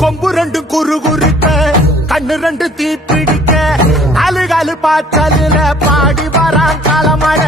கொம்பு ரெண்டு குறு குறுக்க கண்ணு ரெண்டு தீ பிடிக்க நாலு காலு பாய்ச்சலில பாடி வரான் காலமட